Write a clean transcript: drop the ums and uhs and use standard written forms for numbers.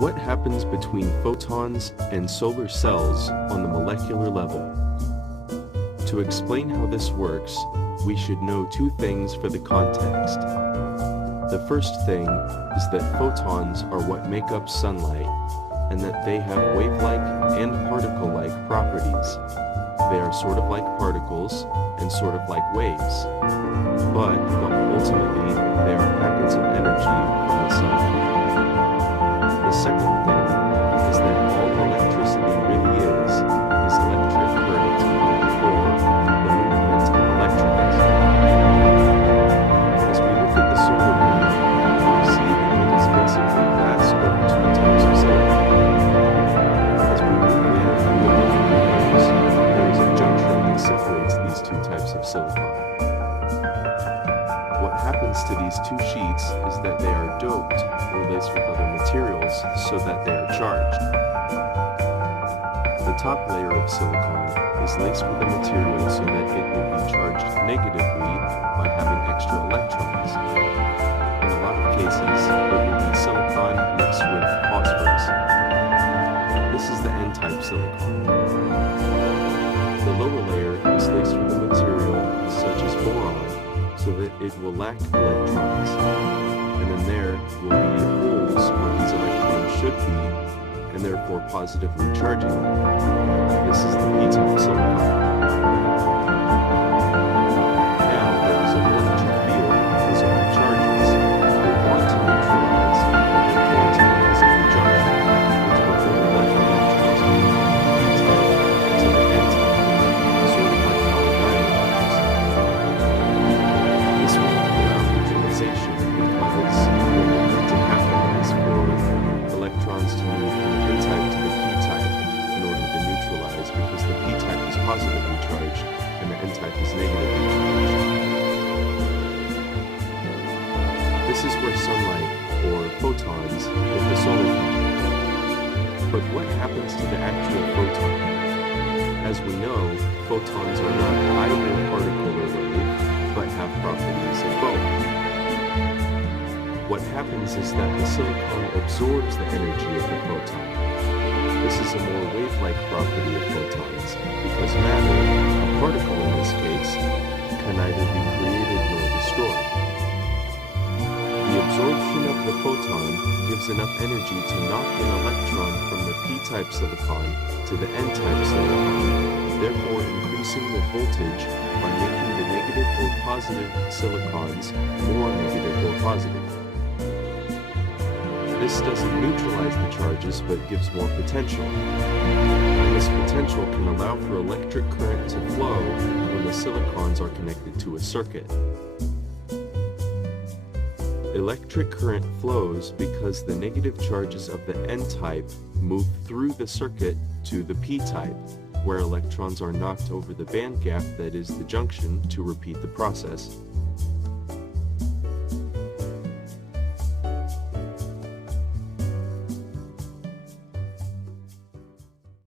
What happens between photons and solar cells on the molecular level? To explain how this works, we should know two things for the context. The first thing is that photons are what make up sunlight, and that they have wave-like and particle-like properties. They are sort of like particles and sort of like waves, but ultimately they are packets of energy from the sun. The second thing is that all electricity really is electric current, or the movement of electrons. As we look at the solar panel, we see that it is basically glass over two types of silicon. As we move in and look at the layers, there is a junction that separates these two types of silicon. What happens to these two sheets is that they are doped or laced with other materials so that they are charged. The top layer of silicon is laced with a material so that it will be charged negatively by having extra electrons. In a lot of cases, it will be silicon mixed with phosphorus. This is the N-type silicon. The lower layer is laced with a material such as boron, so that it will lack electrons, and then there will be holes where these electrons should be, and therefore positively charging them. This is the P-type silicon. Now there is an electric field because of the charges they want to neutralize, and therefore it's a positive junction, which will overlap electrons moving from the P-type to the N-type, sort of like how a diamond works. This will allow neutralization because what will need to happen is for electrons to move from the N-type to the P-type in order to neutralize, because the P-type is positively charged and the N-type is negatively charged. This is where sunlight, or photons, hit the solar panel. But what happens to the actual photon? As we know, photons are not either particle or wave, but have properties of both. What happens is that the silicon absorbs the energy of the photon. This is a more wave-like property of photons, because matter, a particle in this case, can neither be created nor destroyed. The absorption of the photon gives enough energy to knock an electron from the P-type silicon to the N-type silicon, therefore increasing the voltage by making the negative or positive silicons more negative or positive. This doesn't neutralize the charges, but gives more potential. This potential can allow for electric current to flow when the silicons are connected to a circuit. Electric current flows because the negative charges of the N-type move through the circuit to the P-type, where electrons are knocked over the band gap that is the junction to repeat the process.